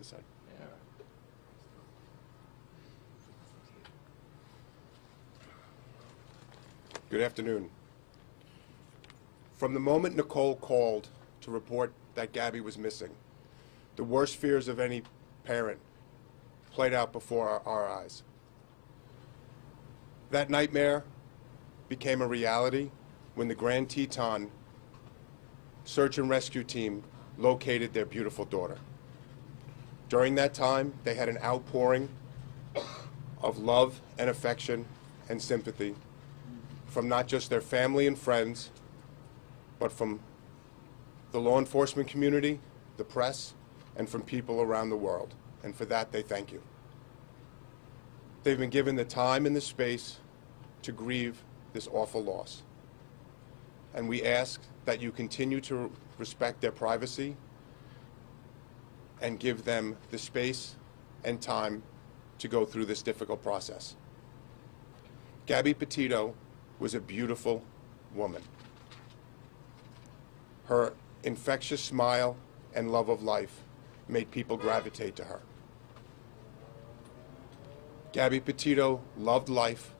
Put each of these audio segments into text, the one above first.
other side. Yeah. Good afternoon. From the moment Nicole called to report that Gabby was missing, the worst fears of any parent played out before our eyes. That nightmare became a reality when the Grand Teton search and rescue team located their beautiful daughter. During that time, they had an outpouring of love and affection and sympathy from not just their family and friends, but from the law enforcement community, the press, and from people around the world. And for that, they thank you. They've been given the time and the space to grieve this awful loss. And we ask that you continue to respect their privacy and give them the space and time to go through this difficult process. Gabby Petito was a beautiful woman. Her infectious smile and love of life made people gravitate to her. Gabby Petito loved life,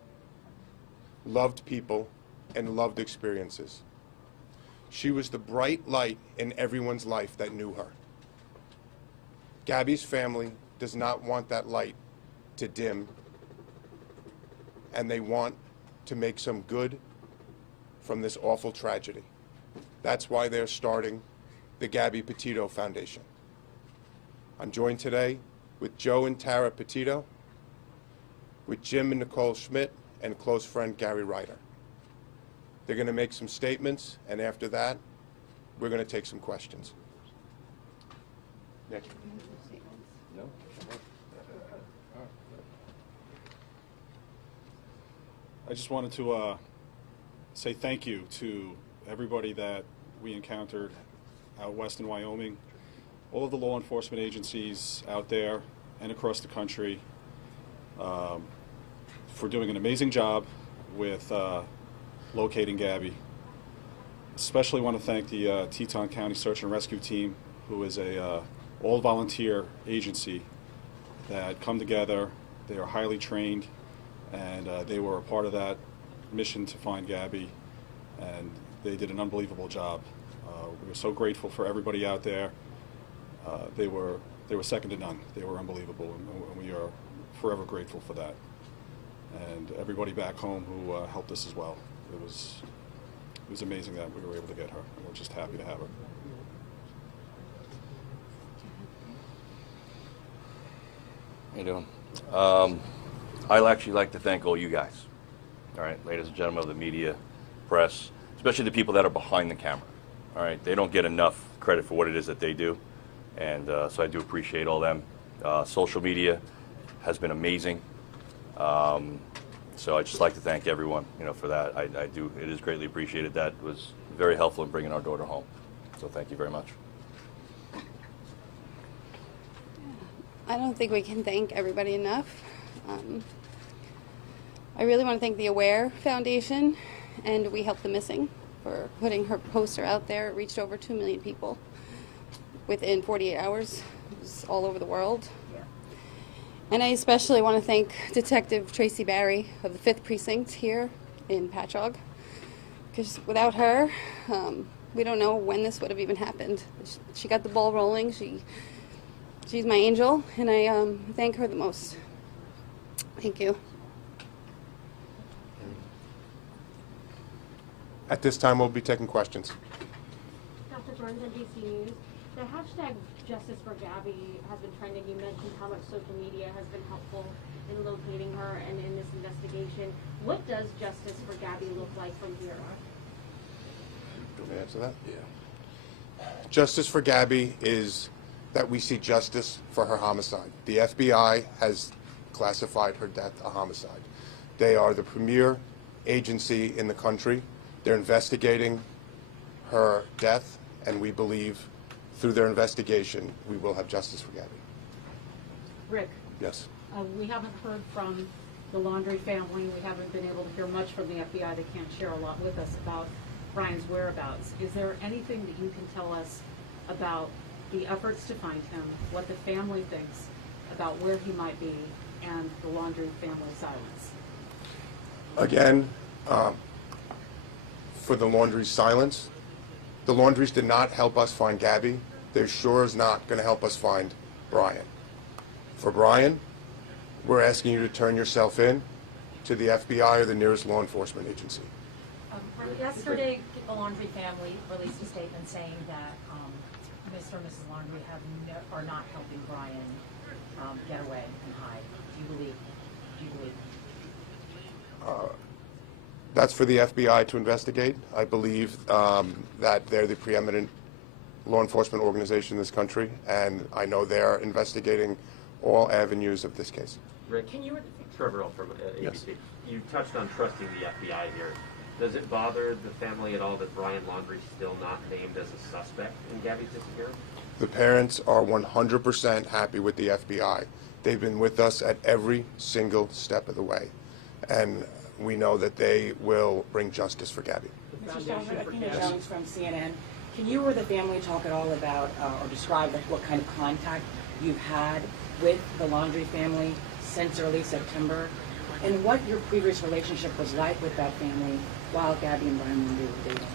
loved people, and loved experiences. She was the bright light in everyone's life that knew her. Gabby's family does not want that light to dim, and they want to make some good from this awful tragedy. That's why they're starting the Gabby Petito Foundation. I'm joined today with Joe and Tara Petito, with Jim and Nicole Schmidt, and close friend Gary Ryder. They're going to make some statements, and after that, we're going to take some questions. Nick. No? I just wanted to say thank you to everybody that we encountered out west in Wyoming, all of the law enforcement agencies out there and across the country for doing an amazing job with locating Gabby. Especially want to thank the Teton County Search and Rescue Team, who is a all-volunteer agency that come together. They are highly trained, and they were a part of that mission to find Gabby, and they did an unbelievable job. We are so grateful for everybody out there. They were second to none. They were unbelievable, and we are forever grateful for that. And everybody back home who helped us as well. It was amazing that we were able to get her, and we're just happy to have her. How you doing? I'd actually like to thank all you guys, all right, ladies and gentlemen of the media, press, especially the people that are behind the camera, all right? They don't get enough credit for what it is that they do, and so I do appreciate all them. Social media has been amazing, so I'd just like to thank everyone, for that. I do, it is greatly appreciated. That was very helpful in bringing our daughter home, so thank you very much. I don't think we can thank everybody enough. I really want to thank the AWARE Foundation and We Help the Missing for putting her poster out there. It reached over 2 million people within 48 hours. It was all over the world. Yeah. And I especially want to thank Detective Tracy Barry of the 5th Precinct here in Patchogue, because without her, we don't know when this would have even happened. She got the ball rolling. She's my angel, and I thank her the most. Thank you. At this time, we'll be taking questions. Dr. Burns, NBC News. The hashtag Justice for Gabby has been trending. You mentioned how much social media has been helpful in locating her and in this investigation. What does Justice for Gabby look like from here? Do you want me to answer that? Yeah. Justice for Gabby is that we see justice for her homicide. The FBI has classified her death a homicide. They are the premier agency in the country. They're investigating her death, and we believe through their investigation we will have justice for Gabby. Rick, Yes. we haven't heard from the Laundrie family. We haven't been able to hear much from the FBI. They can't share a lot with us about Brian's whereabouts. Is there anything that you can tell us about the efforts to find him, what the family thinks about where he might be, and the Laundrie family silence. Again, for the Laundrie's silence, the Laundries did not help us find Gabby. They're sure as not going to help us find Brian. For Brian, we're asking you to turn yourself in to the FBI or the nearest law enforcement agency. Yesterday, the Laundrie family released a statement saying that Mr. and Mrs. Laundrie are not helping Brian get away and hide. Do you believe? That's for the FBI to investigate. I believe that they're the preeminent law enforcement organization in this country, and I know they're investigating all avenues of this case. Rick, Trevor from ABC. Yes. You touched on trusting the FBI here. Does it bother the family at all that Brian Laundrie's still not named as a suspect in Gabby's disappearance? The parents are 100% happy with the FBI. They've been with us at every single step of the way, and we know that they will bring justice for Gabby. Mr. Stafford, Athena Jones from CNN. Can you or the family talk at all about or describe what kind of contact you've had with the Laundrie family since early September, and what your previous relationship was like with that family while Gabby and Brian Laundrie were dating?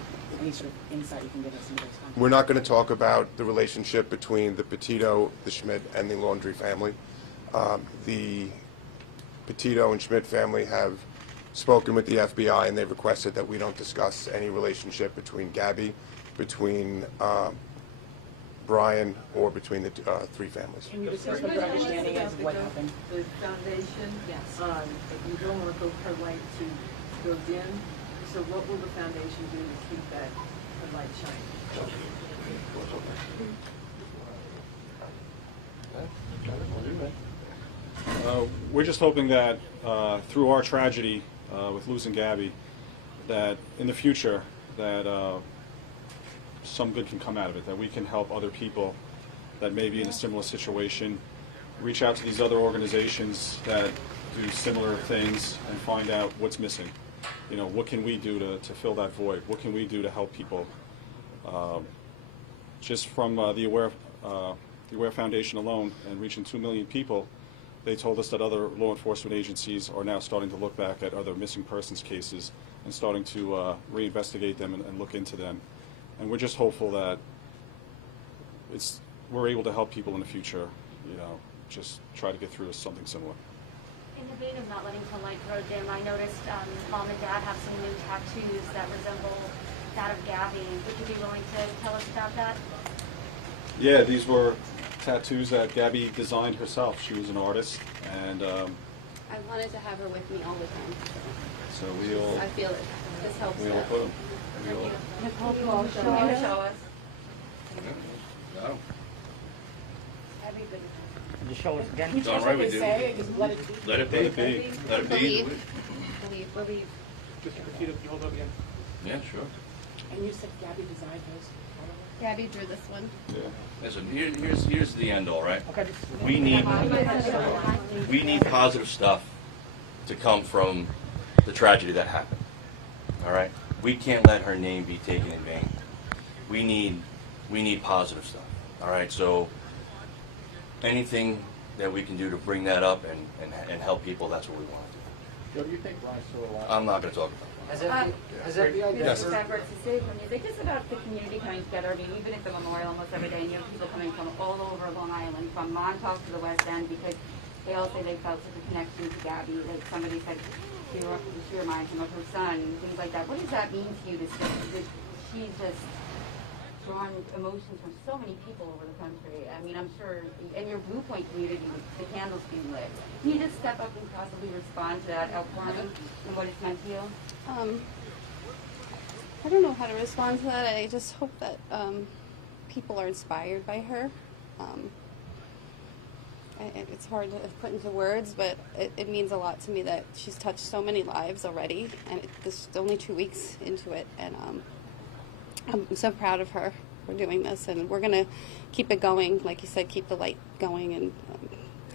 Any sort of insight you can give us into those contacts? We're not going to talk about the relationship between the Petito, the Schmidt, and the Laundrie family. The Petito and Schmidt family have spoken with the FBI, and they've requested that we don't discuss any relationship between Gabby, between Brian, or between the three families. Can you discuss what your understanding is of what happened? The foundation, Yes. you don't want her light to go dim, so what will the foundation do to keep that light shining? We're just hoping that through our tragedy with losing Gabby, that in the future that some good can come out of it, that we can help other people that may be in a similar situation, reach out to these other organizations that do similar things and find out what's missing. You know, what can we do to fill that void? What can we do to help people? Just from the Aware Foundation alone and reaching 2 million people, they told us that other law enforcement agencies are now starting to look back at other missing persons cases and starting to reinvestigate them and look into them. And we're just hopeful that we're able to help people in the future, you know, just try to get through something similar. In the vein of not letting sunlight grow dim, I noticed Mom and Dad have some new tattoos that resemble that of Gabby. Would you be willing to tell us about that? Yeah, these were tattoos that Gabby designed herself. She was an artist, and I wanted to have her with me all the time. so we'll I feel it. This helps. put that. them. Nicole, show us. Just show us again. Can you tell us all right, what we they do. say? Just let it be. Let it be. Let it be. Let it be. Believe. Yeah, sure. And you said Gabby designed those? Gabby drew this one. Yeah. Listen, here's the end all, right? Okay. We need positive stuff to come from the tragedy that happened. All right? We can't let her name be taken in vain. We need positive stuff. All right? So anything that we can do to bring that up and help people, that's what we want to do. Joe, do you think Brian's still alive? I'm not going to talk about that. Has FBI Yes. Efforts to save from music. It's about the community coming together. I mean, we've been at the memorial almost every day, and you have people coming from all over Long Island, from Montauk to the West End, because they all say they felt such a connection to Gabby. Like somebody said, she reminds him of her son, and things like that. What does that mean to you to see that she's just drawn emotions from so many people over the country? I mean, I'm sure, and your Blue Point community with the candles being lit. Can you just step up and possibly respond to that outpouring and what it's meant to you? I don't know how to respond to that. I just hope that people are inspired by her. It's hard to put into words, but it means a lot to me that she's touched so many lives already, and this is only 2 weeks into it, and I'm so proud of her for doing this, and we're going to keep it going. Like you said, keep the light going and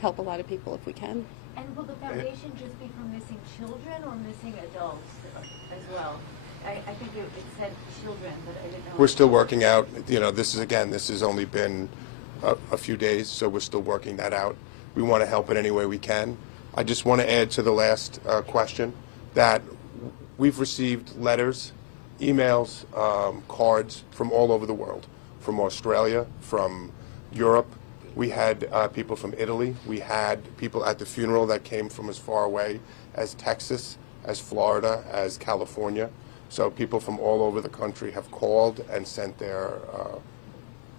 help a lot of people if we can. And will the foundation just be for missing children or missing adults as well? I think it said children, but I didn't know. We're still working out, you know, this has only been a few days, so we're still working that out. We want to help in any way we can. I just want to add to the last question that we've received letters, emails, cards from all over the world, from Australia, from Europe. We had people from Italy. We had people at the funeral that came from as far away as Texas, as Florida, as California. So people from all over the country have called and sent their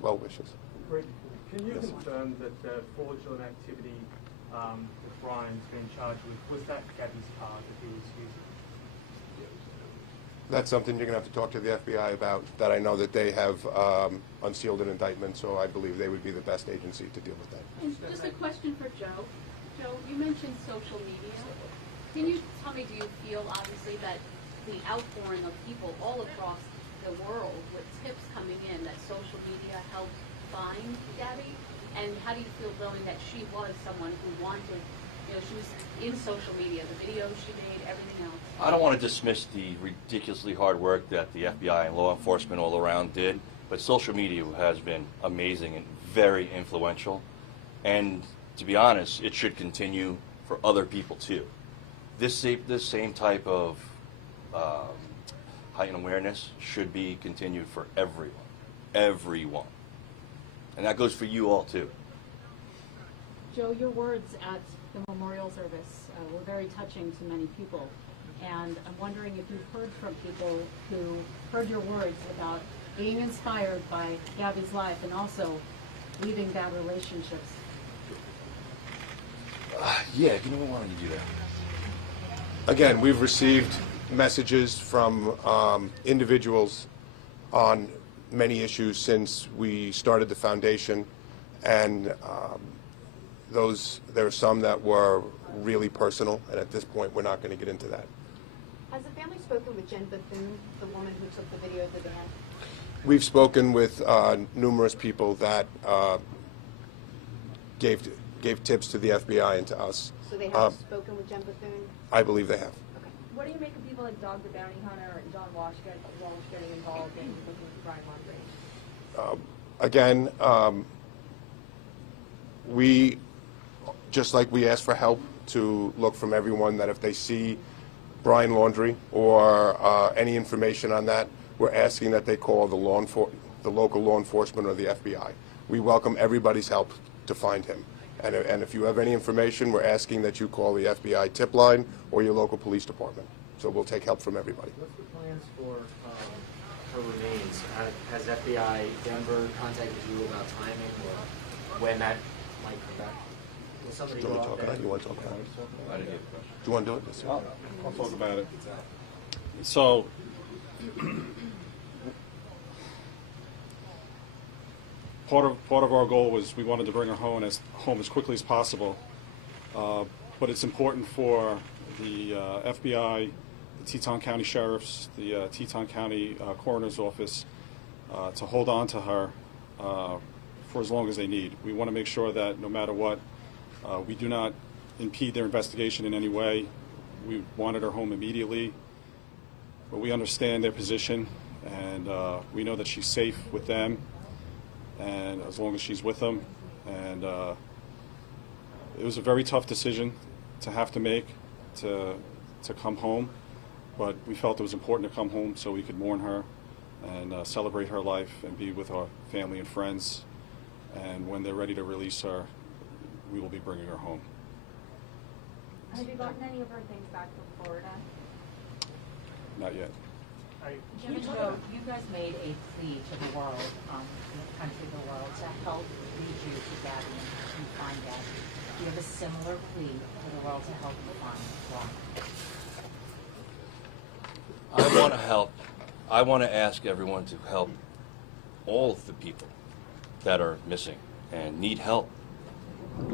well wishes. Great. Can you confirm that the fraudulent activity that Brian's been charged with, was that Gabby's car that he was using? That's something you're going to have to talk to the FBI about. That I know that they have unsealed an indictment, so I believe they would be the best agency to deal with that. And just a question for Joe. Joe, you mentioned social media. Can you tell me, do you feel obviously that the outpouring of people all across the world with tips coming in that social media helped find Gabby? And how do you feel knowing that she was someone who wanted, you know, she was in social media, the videos she made, everything else? I don't want to dismiss the ridiculously hard work that the FBI and law enforcement all around did, but social media has been amazing and very influential. And to be honest, it should continue for other people too. This same type of heightened awareness should be continued for everyone. And that goes for you all too. Joe, your words at the memorial service were very touching to many people. And I'm wondering if you've heard from people who heard your words about being inspired by Gabby's life and also leaving bad relationships. Yeah, you know, why don't you do that? Again, we've received messages from individuals on many issues since we started the foundation, and there are some that were really personal, and at this point we're not going to get into that. Has the family spoken with Jen Bethune, the woman who took the video of the van? We've spoken with numerous people that gave tips to the FBI and to us. So they have spoken with Jen Bethune? I believe they have. What do you make of people like Dog the Bounty Hunter and John Walsh getting involved in looking for Brian Laundrie? Again, we, just like we ask for help to look from everyone, that if they see Brian Laundrie or any information on that, we're asking that they call the local law enforcement or the FBI. We welcome everybody's help to find him. And if you have any information, we're asking that you call the FBI tip line or your local police department. So we'll take help from everybody. What's the plans for her remains? Has FBI Denver contacted you about timing or when that might come back? Will somebody Do you go want to out talk about there? it? You want to talk about it? I didn't get the question. Do you want to do it? Yes, sir. I'll talk about it. So, part of our goal was we wanted to bring her home as quickly as possible. But it's important for the FBI, the Teton County Sheriff's, the Teton County Coroner's Office to hold on to her for as long as they need. We want to make sure that no matter what, we do not impede their investigation in any way. We wanted her home immediately, but we understand their position, and we know that she's safe with them, and as long as she's with them. And it was a very tough decision to have to make to come home, but we felt it was important to come home so we could mourn her and celebrate her life and be with our family and friends. And when they're ready to release her, we will be bringing her home. Have you gotten any of her things back from Florida? Not yet. Jim and Joe, you guys made a plea to the world, the country, the world, to help lead you to Gabby and find Gabby. Do you have a similar plea to the world to help you find Brian? I want to help. I want to ask everyone to help all of the people that are missing and need help.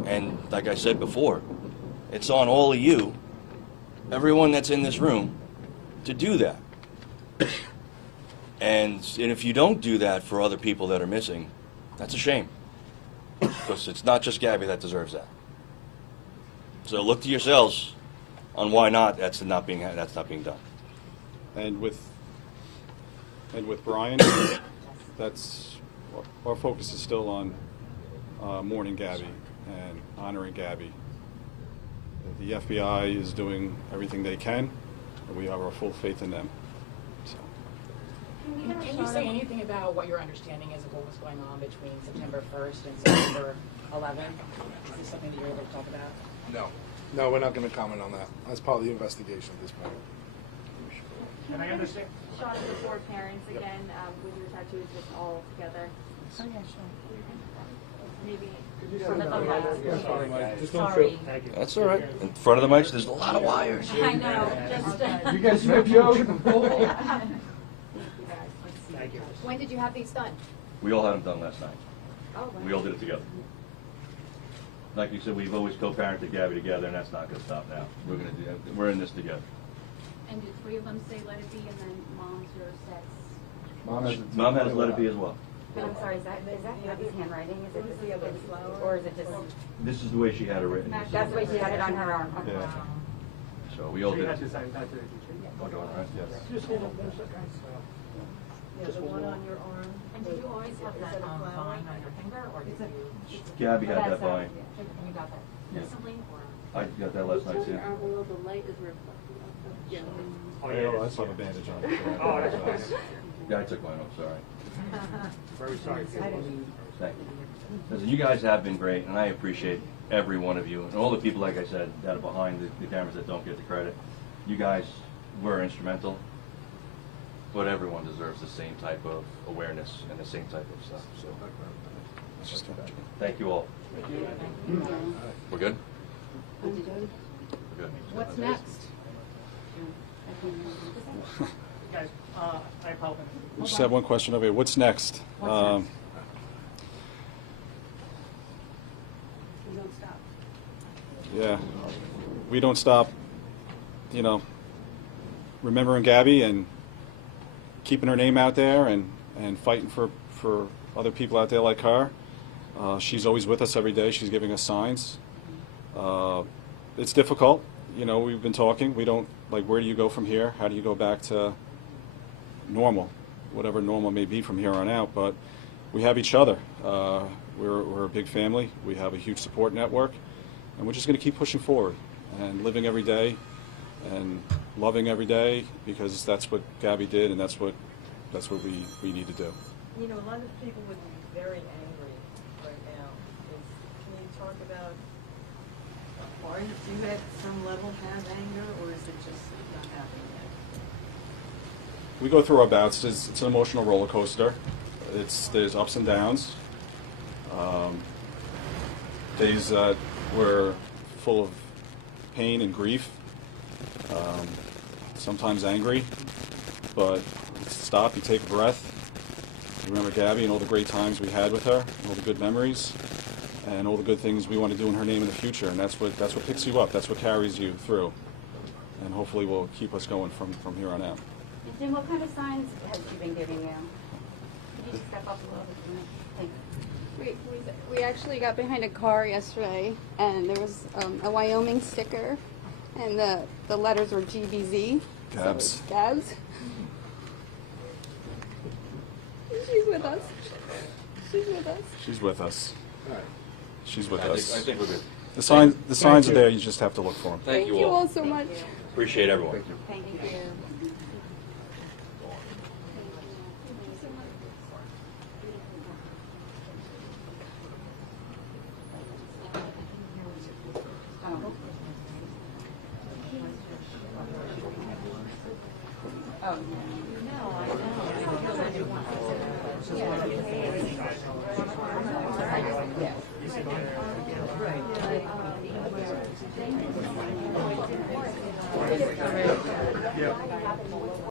And like I said before, it's on all of you, everyone that's in this room, to do that. And if you don't do that for other people that are missing, that's a shame. Because it's not just Gabby that deserves that. So look to yourselves on why not that's not being done. And with Brian, that's our focus is still on mourning Gabby and honoring Gabby. The FBI is doing everything they can, and we have our full faith in them. So. Can you say anything about what your understanding is of what was going on between September 1st and September 11th? Is this something that you're able to talk about? No, we're not going to comment on that. That's part of the investigation at this point. And I understand. Shot of the four parents again, with your tattoos just all together. Oh, yeah, sure. Maybe. Sorry. That's all right. In front of the mics, there's a lot of wires. I know, You guys know Joe? Thank you. When did you have these done? We all had them done last night. Oh, We all did it together. Like you said, we've always co-parented Gabby together, and that's not going to stop now. We're in this together. And did three of them say let it be, and then mom's or sex? Mom has let it be as well. But I'm sorry, is that Gabby's handwriting? Is it just, or is it just? This is the way she had it written. That's the way she had it on her arm. Okay. Yeah. So we all So you did had it. the same tattoo, did you? Okay, all right, yes. Just hold on 1 second. Yeah, the one on your arm. And did you always have that Vine on your finger, or did you? Gabby had that vine. You got that Yeah. recently, or? I got that last night, too. below the light is reflective of the yellow. Oh, Yeah, I still have a bandage on it. Oh, that's fine. Yeah, I took mine off, sorry. Very sorry. Thank you. Listen, you guys have been great, and I appreciate every one of you, and all the people, like I said, that are behind the cameras that don't get the credit. You guys were instrumental, but everyone deserves the same type of awareness and the same type of stuff, so. Thank you all. We're good? We're good. What's next? Guys, I apologize. We just have one question over here. What's next? We don't stop. Yeah, we don't stop, you know, remembering Gabby and keeping her name out there and fighting for other people out there like her. She's always with us every day. She's giving us signs. It's difficult. You know, we've been talking. We don't, like, where do you go from here? How do you go back to normal, whatever normal may be from here on out? But we have each other. We're a big family. We have a huge support network. And we're just going to keep pushing forward and living every day and loving every day, because that's what Gabby did, and that's what we need to do. You know, a lot of people would be very angry right now. Can you talk about, are you at some level have anger, or is it just not happening yet? We go through our bouts. It's an emotional roller coaster. There's ups and downs. Days that we're full of pain and grief. Sometimes angry, but stop. You take a breath. You remember Gabby and all the great times we had with her, all the good memories, and all the good things we want to do in her name in the future. And that's what picks you up. That's what carries you through, and hopefully will keep us going from here on out. And Jim, what kind of signs has she been giving you? Could you just step up a little bit for me? Thanks. We actually got behind a car yesterday, and there was a Wyoming sticker, and the letters were GBZ. Gabs. So Gabs. She's with us. She's with us. She's with us. She's with us. I think we're good. The signs are there. You just have to look for them. Thank you all. so much. Appreciate everyone. Thank you. Oh, no, I know. Right.